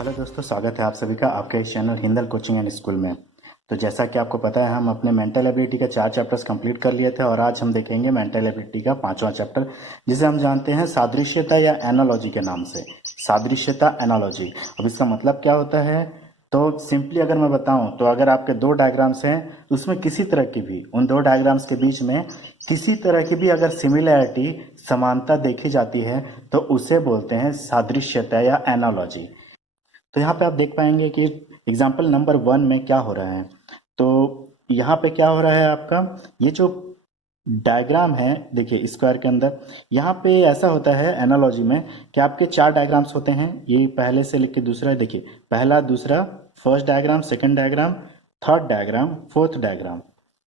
Hello दोस्तों, स्वागत है आप सभी का आपके इस channel Hindal coaching and school में। तो जैसा कि आपको पता है, हम अपने मेंटल एबिलिटी का 4 चैप्टर्स कंप्लीट कर लिए थे और आज हम देखेंगे मेंटल एबिलिटी का 5वां चैप्टर, जिसे हम जानते हैं सादृश्यता या एनालॉजी के नाम से। सादृश्यता, एनालॉजी। अब इसका मतलब क्या होता है? तो सिंपली अगर मैं बताऊं तो अगर आपके दो डायग्राम्स हैं, उसमें किसी तरह की भी उन दो डायग्राम्स के बीच में किसी तरह की भी अगर सिमिलैरिटी, समानता देखी जाती है तो उसे बोलते हैं सादृश्यता या एनालॉजी। तो यहाँ पे आप देख पाएंगे कि एग्जाम्पल नंबर 1 में क्या हो रहा है। तो यहाँ पे क्या हो रहा है, आपका ये जो डायग्राम है, देखिए स्क्वायर के अंदर यहाँ पे ऐसा होता है एनालॉजी में कि आपके 4 डायग्राम्स होते हैं। ये पहले से लेके दूसरा, देखिए पहला, दूसरा, first diagram, second diagram, third diagram, fourth diagram.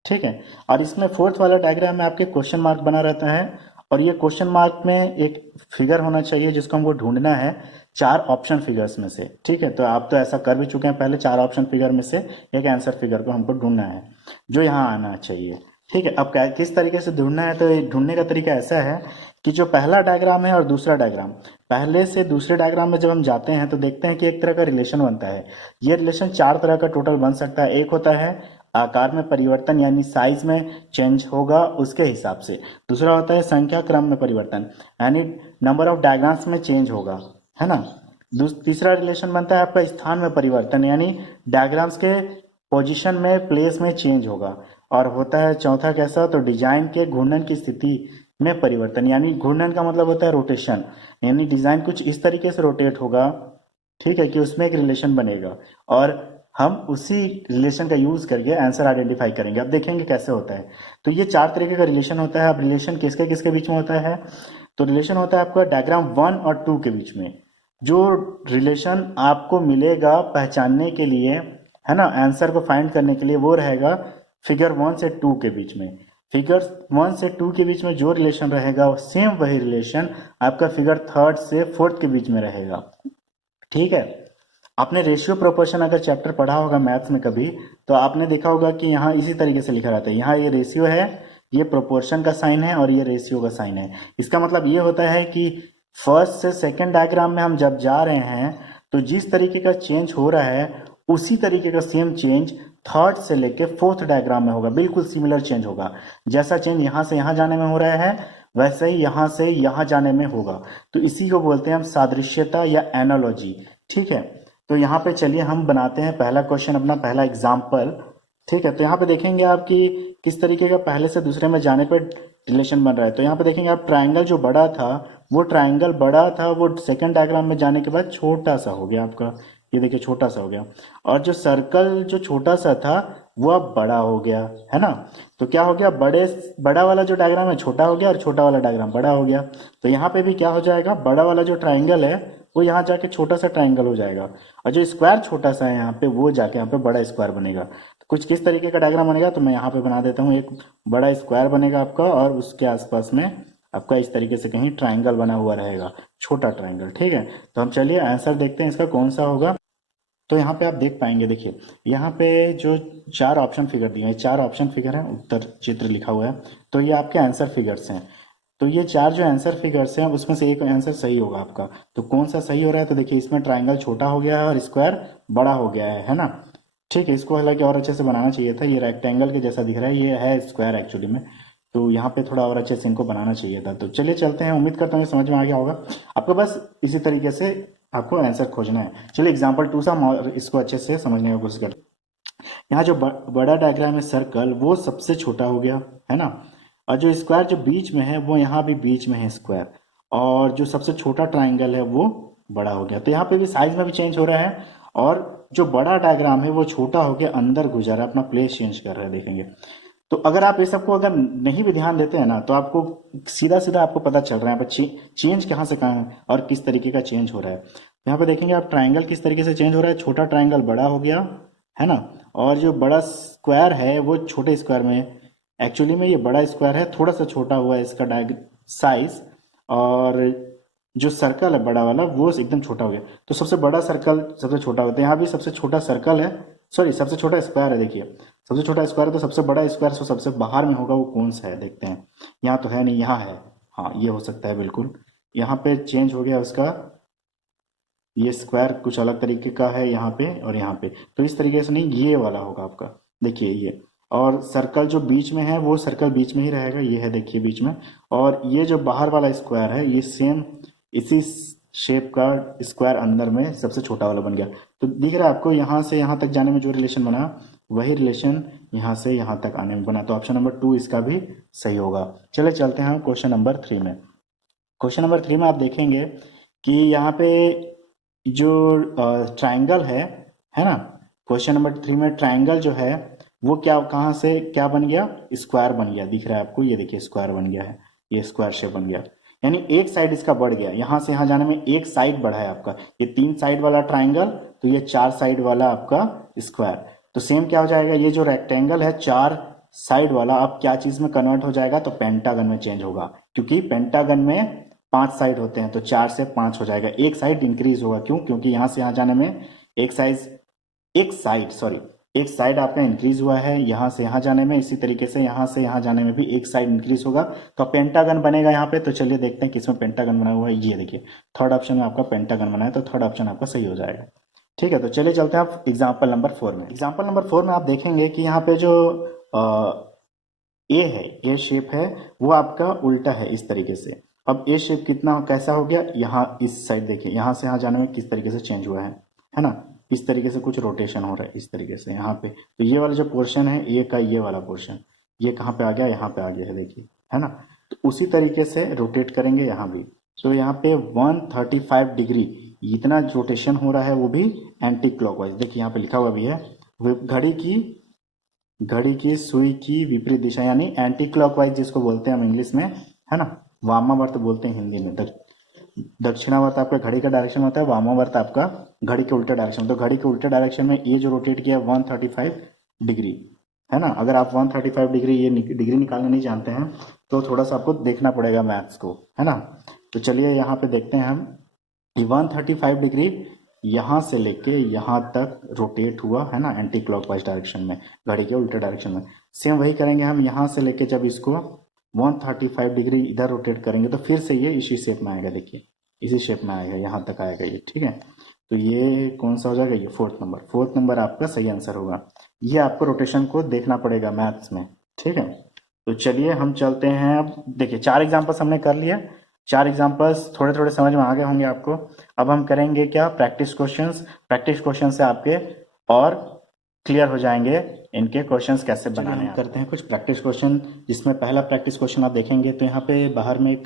ठीक है। और इसमें फोर्थ वाला डायग्राम में आपके क्वेश्चन मार्क बना रहता है और ये क्वेश्चन मार्क में एक फिगर होना चाहिए जिसको हमको ढूंढना है 4 ऑप्शन फिगर्स में से। ठीक है। तो आप तो ऐसा कर भी चुके हैं पहले, 4 ऑप्शन फिगर में से एक आंसर फिगर को हमको ढूंढना है जो यहाँ आना चाहिए। ठीक है। अब किस तरीके से ढूंढना है, तो ढूंढने का तरीका ऐसा है कि जो पहला डायग्राम है और दूसरा डायग्राम, पहले से दूसरे डायग्राम में जब हम जाते हैं तो देखते हैं कि एक तरह का रिलेशन बनता है। ये रिलेशन 4 तरह का टोटल बन सकता है। एक होता है आकार में परिवर्तन, यानी साइज में चेंज होगा उसके हिसाब से। दूसरा होता है संख्या क्रम में परिवर्तन, यानी नंबर ऑफ डायग्राम्स में चेंज होगा, है ना। तीसरा रिलेशन बनता है आपका स्थान में परिवर्तन, यानी डायग्राम्स के पोजीशन में, प्लेस में चेंज होगा। और होता है चौथा कैसा, तो डिजाइन के घूर्णन की स्थिति में परिवर्तन, यानी घूर्णन का मतलब होता है रोटेशन, यानी डिजाइन कुछ इस तरीके से रोटेट होगा, ठीक है, कि उसमें एक रिलेशन बनेगा और हम उसी रिलेशन का यूज करके आंसर आइडेंटिफाई करेंगे। अब देखेंगे कैसे होता है। तो ये 4 तरीके का रिलेशन होता है। अब रिलेशन किसके किसके बीच में होता है, तो रिलेशन होता है आपका डायग्राम 1 और 2 के बीच में। जो रिलेशन आपको मिलेगा पहचानने के लिए, है ना, आंसर को फाइंड करने के लिए, वो रहेगा फिगर 1 से 2 के बीच में। फिगर 1 से 2 के बीच में जो रिलेशन रहेगा सेम वही रिलेशन आपका फिगर 3 से 4 के बीच में रहेगा। ठीक है। आपने रेशियो प्रोपोर्शन अगर चैप्टर पढ़ा होगा मैथ्स में कभी, तो आपने देखा होगा कि यहाँ इसी तरीके से लिखा रहता है। यहाँ ये रेशियो है, ये प्रोपोर्शन का साइन है और ये रेशियो का साइन है। इसका मतलब ये होता है कि फर्स्ट से सेकंड डायग्राम में हम जब जा रहे हैं तो जिस तरीके का चेंज हो रहा है उसी तरीके का सेम चेंज थर्ड से लेके फोर्थ डायग्राम में होगा, बिल्कुल सिमिलर चेंज होगा। जैसा चेंज यहाँ से यहाँ जाने में हो रहा है वैसे ही यहाँ से यहाँ जाने में होगा। तो इसी को बोलते हैं हम सादृश्यता या एनालॉजी। ठीक है। तो यहाँ पे चलिए हम बनाते हैं पहला क्वेश्चन, अपना पहला एग्जाम्पल। ठीक है। तो यहाँ पे देखेंगे आप कि किस तरीके का पहले से दूसरे में जाने पर रिलेशन बन रहा है। तो यहाँ पे देखेंगे आप, ट्राइंगल जो बड़ा था, वो ट्राइंगल बड़ा था, वो सेकंड डायग्राम में जाने के बाद छोटा सा हो गया आपका। ये देखिए छोटा सा हो गया। और जो सर्कल जो छोटा सा था वो अब बड़ा हो गया, है ना। तो क्या हो गया, बड़ा वाला जो डायग्राम है छोटा हो गया और छोटा वाला डायग्राम बड़ा हो गया। तो यहाँ पे भी क्या हो जाएगा, बड़ा वाला जो ट्राइंगल है वो यहाँ जाके छोटा सा ट्राइंगल हो जाएगा और जो स्क्वायर छोटा सा है यहाँ पे वो जाके यहाँ पे बड़ा स्क्वायर बनेगा। तो कुछ किस तरीके का डायग्राम बनेगा, तो मैं यहाँ पे बना देता हूँ। एक बड़ा स्क्वायर बनेगा आपका और उसके आसपास में आपका इस तरीके से कहीं ट्राइंगल बना हुआ रहेगा, छोटा ट्राइंगल। ठीक है। तो हम चलिए आंसर देखते हैं इसका कौन सा होगा। तो यहाँ पे आप देख पाएंगे, देखिए यहाँ पे जो 4 ऑप्शन फिगर दिए हैं, 4 ऑप्शन फिगर है, उत्तर चित्र लिखा हुआ है। तो ये आपके आंसर फिगर्स हैं। तो ये 4 जो आंसर फिगर्स हैं उसमें से एक आंसर सही होगा आपका। तो कौन सा सही हो रहा है, तो देखिए इसमें ट्राइंगल छोटा हो गया है और स्क्वायर बड़ा हो गया है ना। ठीक है। इसको हालांकि और अच्छे से बनाना चाहिए था, ये रेक्टेंगल के जैसा दिख रहा है, ये है स्क्वायर एक्चुअली में। तो यहाँ पे थोड़ा और अच्छे से इनको बनाना चाहिए था। तो चलिए चलते हैं, उम्मीद करता हूँ ये समझ में आ गया होगा आपको। बस इसी तरीके से आपको आंसर खोजना है। चलिए एग्जाम्पल 2 से हम और इसको अच्छे से समझने की कोशिश करते हैं। यहाँ जो बड़ा डायग्राम है सर्कल, वो सबसे छोटा हो गया, है ना। और जो स्क्वायर जो बीच में है वो यहाँ भी बीच में है स्क्वायर, और जो सबसे छोटा ट्राइंगल है वो बड़ा हो गया। तो यहाँ पे भी साइज में भी चेंज हो रहा है और जो बड़ा डायग्राम है वो छोटा होकर अंदर गुजर रहा है, अपना प्लेस चेंज कर रहा है, देखेंगे। तो अगर आप ये सबको अगर नहीं भी ध्यान देते हैं ना तो आपको सीधा सीधा आपको पता चल रहा है पर चेंज कहाँ से कहाँ है और किस तरीके का चेंज हो रहा है। यहाँ पे देखेंगे आप, ट्राइंगल किस तरीके से चेंज हो रहा है, छोटा ट्राइंगल बड़ा हो गया, है ना। और जो बड़ा स्क्वायर है वो छोटे स्क्वायर में, एक्चुअली में ये बड़ा स्क्वायर है, थोड़ा सा छोटा हुआ है इसका साइज। और जो सर्कल है बड़ा वाला वो एकदम छोटा हो गया। तो सबसे बड़ा सर्कल सबसे छोटा होता है, यहाँ भी सबसे छोटा सर्कल है, सॉरी सबसे छोटा स्क्वायर है। देखिए सबसे छोटा स्क्वायर है तो सबसे बड़ा स्क्वायर तो सबसे बाहर में होगा, वो कौन सा है देखते हैं। यहाँ तो है नहीं, यहाँ है, हाँ ये हो सकता है बिल्कुल। यहाँ पे चेंज हो गया उसका ये स्क्वायर कुछ अलग तरीके का है यहाँ पे और यहाँ पे, तो इस तरीके से नहीं, ये वाला होगा आपका, देखिए ये। और सर्कल जो बीच में है वो सर्कल बीच में ही रहेगा, ये है देखिए बीच में। और ये जो बाहर वाला स्क्वायर है ये सेम इसी शेप का स्क्वायर अंदर में सबसे छोटा वाला बन गया। तो दिख रहा है आपको, यहाँ से यहाँ तक जाने में जो रिलेशन बना वही रिलेशन यहाँ से यहाँ तक आने में बना। तो ऑप्शन नंबर 2 इसका भी सही होगा। चलिए चलते हैं क्वेश्चन नंबर 3 में। क्वेश्चन नंबर 3 में आप देखेंगे कि यहाँ पे जो ट्राइंगल है ना, क्वेश्चन नंबर 3 में ट्राइंगल जो है वो क्या, कहाँ से क्या बन गया, स्क्वायर बन गया। दिख रहा है आपको, ये देखिए स्क्वायर बन गया है, ये स्क्वायर शेप बन गया। यानी एक साइड इसका बढ़ गया, यहाँ से यहाँ जाने में एक साइड बढ़ा है आपका। ये 3 साइड वाला ट्राइंगल, तो ये 4 साइड वाला आपका स्क्वायर। तो सेम क्या हो जाएगा, ये जो रेक्टेंगल है 4 साइड वाला अब क्या चीज में कन्वर्ट हो जाएगा, तो पेंटागन में चेंज होगा। क्योंकि पेंटागन में 5 साइड होते हैं, तो 4 से 5 हो जाएगा। एक साइड इंक्रीज होगा, क्यों, क्योंकि यहाँ से यहाँ जाने में एक साइड आपका इंक्रीज हुआ है यहाँ से यहाँ जाने में। इसी तरीके से यहाँ से यहाँ जाने में भी एक साइड इंक्रीज होगा, तो पेंटागन बनेगा यहाँ पे। तो चलिए देखते हैं किसमें पेंटागन बना हुआ है। ये देखिए थर्ड ऑप्शन में आपका पेंटागन बना है, तो थर्ड ऑप्शन आपका सही हो जाएगा। ठीक है, तो चलिए चलते हैं आप एग्जाम्पल नंबर 4 में। एग्जाम्पल नंबर 4 में आप देखेंगे कि यहाँ पे जो ए शेप है वो आपका उल्टा है इस तरीके से। अब ए शेप कितना कैसा हो गया, यहाँ इस साइड देखिए, यहाँ से यहाँ जाने में किस तरीके से चेंज हुआ है ना। इस तरीके से कुछ रोटेशन हो रहा है इस तरीके से यहाँ पे। तो ये वाला जो पोर्शन है ए का, ये वाला पोर्शन ये कहाँ पे आ गया, यहाँ पे आ गया है देखिए, है ना। तो उसी तरीके से रोटेट करेंगे यहाँ भी। तो यहाँ पे 135 डिग्री इतना रोटेशन हो रहा है, वो भी एंटी क्लॉकवाइज। देखिए यहाँ पे लिखा हुआ भी है, घड़ी की सुई की विपरीत दिशा, यानी एंटी क्लॉकवाइज जिसको बोलते हैं हम इंग्लिश में, है ना। वामावर्त बोलते हैं हिंदी में। दक्षिणावर्त आपका घड़ी का डायरेक्शन होता है, वामावर्त आपका घड़ी के उल्टे डायरेक्शन। तो घड़ी के उल्टे डायरेक्शन में ये जो रोटेट किया 135 डिग्री, है ना। अगर आप 135 डिग्री ये डिग्री निकालना नहीं जानते हैं तो थोड़ा सा आपको देखना पड़ेगा मैथ्स को, है ना। तो चलिए यहाँ पे देखते हैं हम, 135 डिग्री यहाँ से लेके यहाँ तक रोटेट हुआ है ना, एंटी क्लॉकवाइज डायरेक्शन में, घड़ी के उल्टे डायरेक्शन में। सेम वही करेंगे हम, यहाँ से लेके जब इसको 135 डिग्री इधर रोटेट करेंगे तो फिर से ये इसी शेप में आएगा। देखिए इसी शेप में आएगा, यहाँ तक आएगा ये, ठीक है। तो ये कौन सा हो जाएगा, ये फोर्थ नंबर आपका सही आंसर होगा। ये आपको रोटेशन को देखना पड़ेगा मैथ्स में, ठीक है। तो चलिए हम चलते हैं। अब देखिए 4 एग्जाम्पल्स हमने कर लिया, 4 एग्जाम्पल्स थोड़े थोड़े समझ में आ गए होंगे आपको। अब हम करेंगे क्या, प्रैक्टिस क्वेश्चन से आपके और क्लियर हो जाएंगे इनके क्वेश्चंस कैसे बनाने हैं। करते हैं कुछ प्रैक्टिस क्वेश्चन, जिसमें पहला प्रैक्टिस क्वेश्चन आप देखेंगे तो यहाँ पे बाहर में एक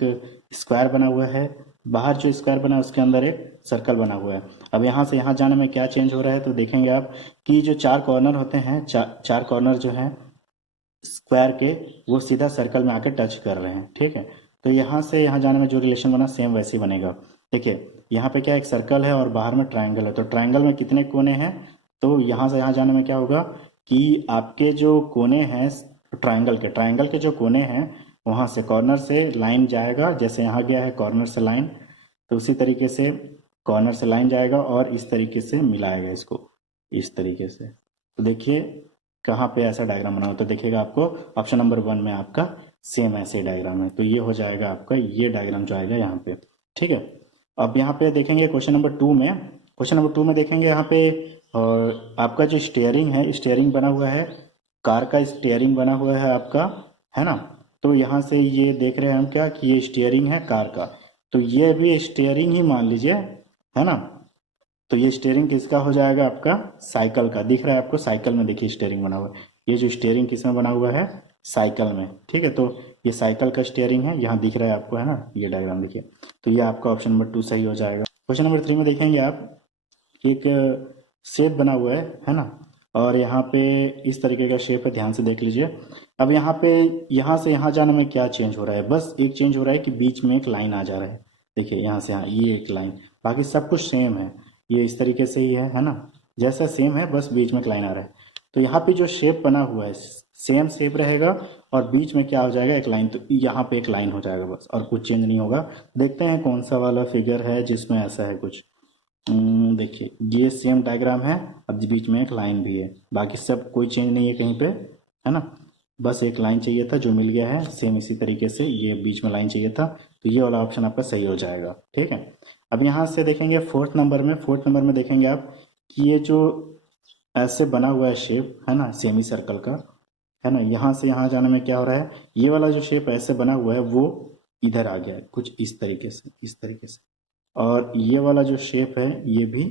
स्क्वायर बना हुआ है, बाहर जो स्क्वायर बना है उसके अंदर एक सर्कल बना हुआ है। अब यहाँ से यहाँ जाने में क्या चेंज हो रहा है, तो देखेंगे आप कि जो 4 कॉर्नर होते हैं, 4 कॉर्नर जो हैं स्क्वायर के, वो सीधा सर्कल में आके टच कर रहे हैं, ठीक है। तो यहाँ से यहाँ जाने में जो रिलेशन बना सेम वैसे ही बनेगा। देखिए यहाँ पे क्या, एक सर्कल है और बाहर में ट्राइंगल है। तो ट्राइंगल में कितने कोने हैं, तो यहाँ से यहाँ जाने में क्या होगा कि आपके जो कोने हैं ट्राइंगल के जो कोने हैं, वहाँ से कॉर्नर से लाइन जाएगा, जैसे यहाँ गया है कॉर्नर से लाइन, तो उसी तरीके से कॉर्नर से लाइन जाएगा और इस तरीके से मिलाएगा इसको, इस तरीके से। तो देखिए कहाँ पे ऐसा डायग्राम बना हो, तो देखिएगा आपको ऑप्शन नंबर 1 में आपका सेम ऐसे डायग्राम है। तो ये हो जाएगा आपका ये डायग्राम जो आएगा यहाँ पे, ठीक है। अब यहाँ पे देखेंगे क्वेश्चन नंबर 2 में देखेंगे यहाँ पे और आपका जो स्टीयरिंग है, स्टीयरिंग बना हुआ है, कार का स्टीयरिंग बना हुआ है आपका, है ना। तो यहाँ से ये देख रहे हैं हम क्या कि ये स्टीयरिंग है कार का, तो ये भी स्टीयरिंग ही मान लीजिए, है ना। तो ये स्टीयरिंग किसका हो जाएगा, आपका साइकिल का। दिख रहा है आपको, साइकिल में देखिए स्टीयरिंग बना हुआ है। ये जो स्टीयरिंग किसमें बना हुआ है, साइकिल में, ठीक है। तो ये साइकिल का स्टीयरिंग है, यहाँ दिख रहा है आपको, है ना, ये डायग्राम देखिए। तो ये आपका ऑप्शन नंबर 2 सही हो जाएगा। क्वेश्चन नंबर 3 में देखेंगे आप, एक शेप बना हुआ है ना, और यहाँ पे इस तरीके का शेप है, ध्यान से देख लीजिए। अब यहाँ पे यहाँ से यहाँ जाने में क्या चेंज हो रहा है, बस एक चेंज हो रहा है कि बीच में एक लाइन आ जा रहा है। देखिए यहाँ से यहाँ ये एक लाइन, बाकी सब कुछ सेम है, ये इस तरीके से ही है ना, जैसा सेम है, बस बीच में एक लाइन आ रहा है। तो यहाँ पे जो शेप बना हुआ है सेम शेप रहेगा और बीच में क्या हो जाएगा, एक लाइन। तो यहाँ पे एक लाइन हो जाएगा बस, और कुछ चेंज नहीं होगा। देखते हैं कौन सा वाला फिगर है जिसमें ऐसा है कुछ। देखिए ये सेम डायग्राम है, अब बीच में एक लाइन भी है, बाकी सब कोई चेंज नहीं है कहीं पे, है ना। बस एक लाइन चाहिए था जो मिल गया है। सेम इसी तरीके से ये बीच में लाइन चाहिए था, तो ये वाला ऑप्शन आपका सही हो जाएगा। ठीक है, अब यहाँ से देखेंगे फोर्थ नंबर में देखेंगे आप कि ये जो ऐसे बना हुआ है शेप है ना सेमी सर्कल का, है ना, यहाँ से यहाँ जाने में क्या हो रहा है, ये वाला जो शेप ऐसे बना हुआ है वो इधर आ गया है कुछ इस तरीके से, इस तरीके से, और ये वाला जो शेप है ये भी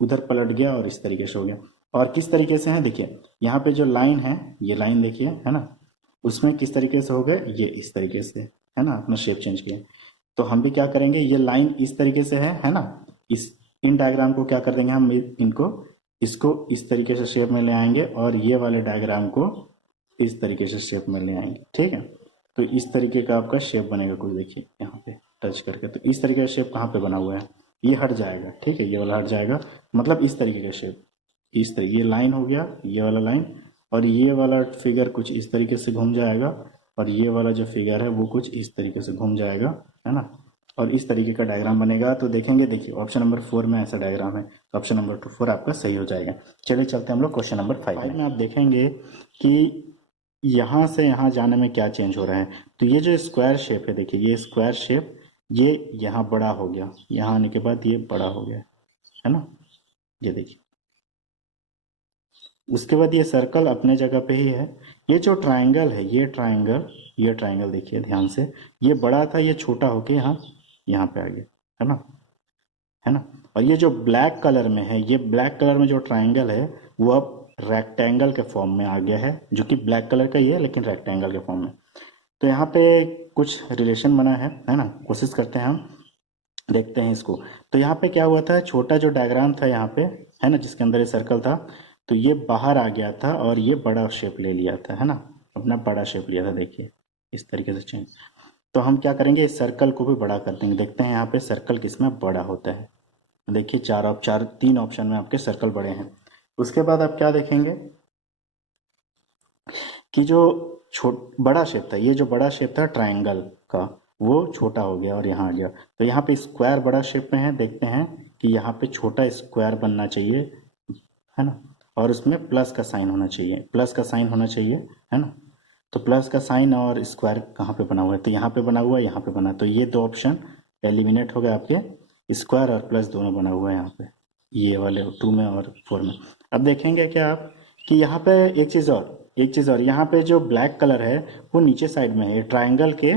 उधर पलट गया और इस तरीके से हो गया। और किस तरीके से है देखिए, यहाँ पे जो लाइन है, ये लाइन देखिए है ना, उसमें किस तरीके से हो गए, ये इस तरीके से, है ना, अपना शेप चेंज किया। तो हम भी क्या करेंगे, ये लाइन इस तरीके से है ना, इस इन डायग्राम को क्या कर देंगे हम, इनको इसको इस तरीके से शेप में ले आएंगे और ये वाले डायग्राम को इस तरीके से शेप में ले आएंगे। ठीक है, तो इस तरीके का आपका शेप बनेगा कोई, देखिए यहाँ पे टच करके, तो इस तरीके का शेप कहाँ पे बना हुआ है, ये हट जाएगा। ठीक है, ये वाला हट जाएगा, मतलब इस तरीके का शेप, इस तरीके, ये लाइन हो गया, ये वाला लाइन, और ये वाला फिगर कुछ इस तरीके से घूम जाएगा, और ये वाला जो फिगर है वो कुछ इस तरीके से घूम जाएगा, है ना, और इस तरीके का डायग्राम बनेगा। तो देखेंगे, देखिए ऑप्शन नंबर 4 में ऐसा डायग्राम है, तो ऑप्शन नंबर 4 आपका सही हो जाएगा। चलिए चलते हैं हम लोग क्वेश्चन नंबर 5 में। आप देखेंगे कि यहाँ से यहाँ जाने में क्या चेंज हो रहा है, तो ये जो स्क्वायर शेप है, देखिए ये स्क्वायर शेप, ये यहाँ बड़ा हो गया, यहाँ आने के बाद ये बड़ा हो गया, है ना, ये देखिए। उसके बाद ये सर्कल अपने जगह पे ही है। ये जो ट्रायंगल है, ये ट्रायंगल देखिए ध्यान से, ये बड़ा था, ये छोटा होके यहाँ पे आ गया, है ना, है ना। और ये जो ब्लैक कलर में है, ये ब्लैक कलर में जो ट्रायंगल है वो अब रेक्टेंगल के फॉर्म में आ गया है, जो कि ब्लैक कलर का ही है लेकिन रेक्टेंगल के फॉर्म में। तो यहाँ पे कुछ रिलेशन बना है ना, कोशिश करते हैं हम, देखते हैं इसको। तो यहाँ पे क्या हुआ था, छोटा जो डायग्राम था यहाँ पे, है ना, जिसके अंदर ये सर्कल था, तो ये बाहर आ गया था और ये बड़ा शेप ले लिया था, है ना, अपना बड़ा शेप लिया था, देखिए इस तरीके से चेंज। तो हम क्या करेंगे, इस सर्कल को भी बड़ा कर देंगे, देखते हैं यहाँ पे सर्कल किसमें बड़ा होता है। देखिए तीन ऑप्शन में आपके सर्कल बड़े हैं। उसके बाद आप क्या देखेंगे कि जो बड़ा शेप था, ये जो बड़ा शेप था ट्रायंगल का, वो छोटा हो गया और यहाँ आ गया। तो यहाँ पे स्क्वायर बड़ा शेप में है, देखते हैं कि यहाँ पे छोटा स्क्वायर बनना चाहिए, है ना, और उसमें प्लस का साइन होना चाहिए, प्लस का साइन होना चाहिए, है ना। तो प्लस का साइन और स्क्वायर कहाँ पे बना हुआ है, तो यहाँ पे बना हुआ है, यहाँ पे बना, तो ये दो ऑप्शन एलिमिनेट हो गए आपके, स्क्वायर और प्लस दोनों बना हुआ है यहाँ पे, ये वाले 2 में और 4 में। अब देखेंगे क्या आप कि यहाँ पे एक चीज़ और, यहाँ पे जो ब्लैक कलर है वो नीचे साइड में है, ट्राइंगल के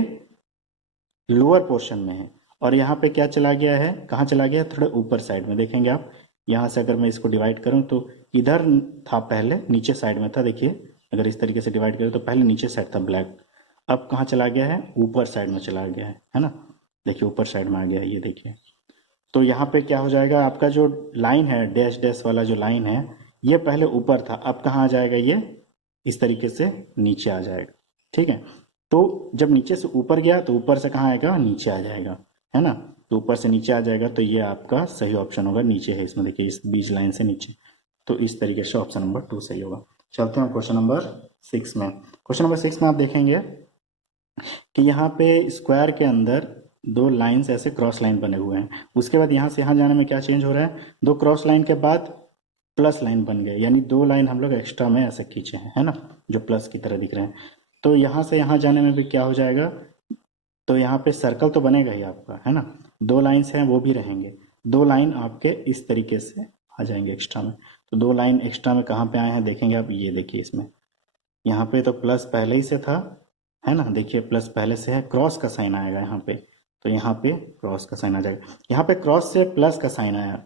लोअर पोर्शन में है, और यहाँ पे क्या चला गया है, कहाँ चला गया है, थोड़ा ऊपर साइड में। देखेंगे आप, यहाँ से अगर मैं इसको डिवाइड करूँ तो इधर था पहले, नीचे साइड में था, देखिए अगर इस तरीके से डिवाइड करें तो पहले नीचे साइड था ब्लैक, अब कहाँ चला गया है, ऊपर साइड में चला गया है ना, देखिए ऊपर साइड में आ गया है, ये देखिए। तो यहाँ पे क्या हो जाएगा, आपका जो लाइन है, डैश डैश वाला जो लाइन है, ये पहले ऊपर था, अब कहाँ आ जाएगा, ये इस तरीके से नीचे आ जाएगा। ठीक है, तो जब नीचे से ऊपर गया तो ऊपर से कहाँ आएगा, नीचे आ जाएगा, है ना, तो ऊपर से नीचे आ जाएगा, तो ये आपका सही ऑप्शन होगा, नीचे है इसमें, देखिए इस बीच लाइन से नीचे, तो इस तरीके से ऑप्शन नंबर 2 सही होगा। चलते हैं क्वेश्चन नंबर 6 में। क्वेश्चन नंबर 6 में आप देखेंगे कि यहाँ पे स्क्वायर के अंदर दो लाइंस ऐसे क्रॉस लाइन बने हुए हैं, उसके बाद यहाँ से यहाँ जाने में क्या चेंज हो रहा है, दो क्रॉस लाइन के बाद प्लस लाइन बन गए, यानी दो लाइन हम लोग एक्स्ट्रा में ऐसे खींचे हैं, है ना, जो प्लस की तरह दिख रहे हैं। तो यहाँ से यहाँ जाने में भी क्या हो जाएगा, तो यहाँ पे सर्कल तो बनेगा ही आपका, है ना, दो लाइन्स हैं वो भी रहेंगे, दो लाइन आपके इस तरीके से आ जाएंगे एक्स्ट्रा में। तो दो लाइन एक्स्ट्रा में कहाँ पे आए हैं देखेंगे आप, ये देखिए इसमें, यहाँ पे तो प्लस पहले ही से था, है ना, देखिए प्लस पहले से है, क्रॉस का साइन आएगा यहाँ पे, तो यहाँ पे क्रॉस का साइन आ जाएगा, यहाँ पे क्रॉस से प्लस का साइन आया,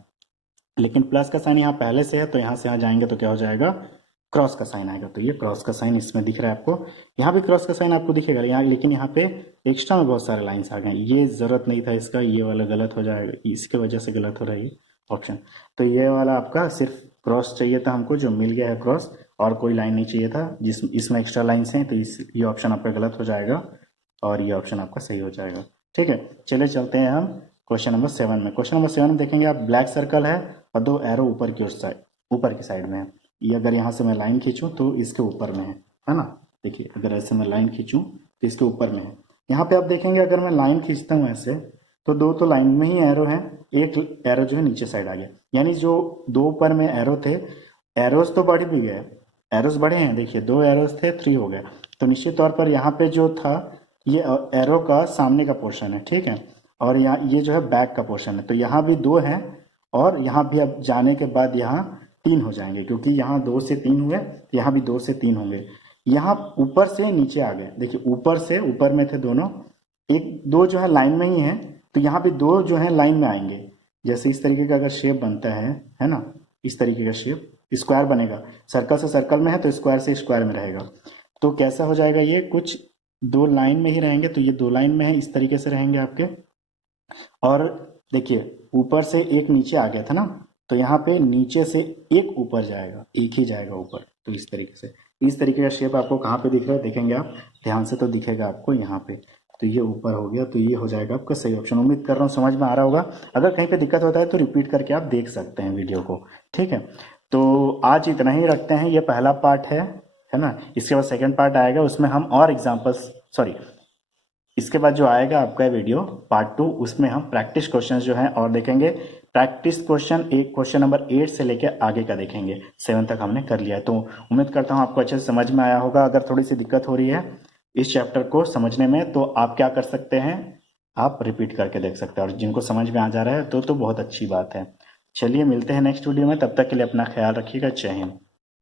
लेकिन प्लस का साइन यहाँ पहले से है, तो यहाँ से यहाँ जाएंगे तो क्या हो जाएगा, क्रॉस का साइन आएगा। तो ये क्रॉस का साइन इसमें दिख रहा है आपको, यहाँ भी क्रॉस का साइन आपको दिखेगा यहाँ, लेकिन यहाँ पे एक्स्ट्रा में बहुत सारे लाइन्स आ गए, ये जरूरत नहीं था इसका, ये वाला गलत हो जाएगा, इसके वजह से गलत हो रहा है ऑप्शन। तो ये वाला आपका सिर्फ क्रॉस चाहिए था हमको, जो मिल गया है क्रॉस, और कोई लाइन नहीं चाहिए था, जिस इसमें एक्स्ट्रा लाइन्स हैं, तो ये ऑप्शन आपका गलत हो जाएगा और ये ऑप्शन आपका सही हो जाएगा। ठीक है, चलिए चलते हैं हम क्वेश्चन नंबर 7 में। क्वेश्चन नंबर 7 में देखेंगे आप, ब्लैक सर्कल है और दो एरो ऊपर की साइड में है, ये अगर यहाँ से मैं लाइन खींचूं तो इसके ऊपर में है ना, देखिए अगर ऐसे मैं लाइन खींचूं तो इसके ऊपर में है। यहाँ पे आप देखेंगे अगर मैं लाइन खींचता हूँ ऐसे, तो दो तो लाइन में ही एरो है, एक एरो जो है नीचे साइड आ गया, यानी जो दो ऊपर में एरो थे, एरोज तो बढ़ भी गए एरोस बढ़े हैं, देखिए 2 एरोस थे 3 हो गए। तो निश्चित तौर पर यहाँ पे जो था ये एरो का सामने का पोर्शन है, ठीक है, और यहाँ ये जो है बैक का पोर्शन है, तो यहाँ भी 2 है और यहाँ भी अब जाने के बाद यहाँ 3 हो जाएंगे, क्योंकि यहाँ 2 से 3 हुए, यहाँ भी 2 से 3 होंगे। यहाँ ऊपर से नीचे आ गए, देखिए ऊपर से ऊपर में थे दोनों, एक 2 जो है लाइन में ही है, तो यहाँ भी 2 जो है लाइन में आएंगे। जैसे इस तरीके का अगर शेप बनता है ना, इस तरीके का शेप स्क्वायर बनेगा, सर्कल से सर्कल में है तो स्क्वायर से स्क्वायर में रहेगा। तो कैसा हो जाएगा, ये कुछ 2 लाइन में ही रहेंगे, तो ये 2 लाइन में है, इस तरीके से रहेंगे आपके। और देखिए ऊपर से एक नीचे आ गया था ना, तो यहाँ पे नीचे से एक ऊपर जाएगा, एक ही जाएगा ऊपर, तो इस तरीके से। इस तरीके का शेप आपको कहाँ पे दिख रहा है, देखेंगे आप ध्यान से तो दिखेगा आपको यहाँ पे। तो ये ऊपर हो गया, तो ये हो जाएगा आपका सही ऑप्शन। उम्मीद कर रहा हूँ समझ में आ रहा होगा। अगर कहीं पे दिक्कत होता है तो रिपीट करके आप देख सकते हैं वीडियो को, ठीक है। तो आज इतना ही रखते हैं, ये पहला पार्ट है ना। इसके बाद सेकंड पार्ट आएगा, उसमें हम और एग्जांपल्स, सॉरी, इसके बाद जो आएगा आपका वीडियो पार्ट 2, उसमें हम प्रैक्टिस क्वेश्चंस जो हैं और देखेंगे। प्रैक्टिस क्वेश्चन एक क्वेश्चन नंबर 8 से लेके आगे का देखेंगे, 7 तक हमने कर लिया है। तो उम्मीद करता हूँ आपको अच्छे से समझ में आया होगा। अगर थोड़ी सी दिक्कत हो रही है इस चैप्टर को समझने में, तो आप क्या कर सकते हैं, आप रिपीट करके देख सकते हैं, और जिनको समझ में आ जा रहा है तो बहुत अच्छी बात है। चलिए मिलते हैं नेक्स्ट वीडियो में, तब तक के लिए अपना ख्याल रखिएगा। जय हिंद।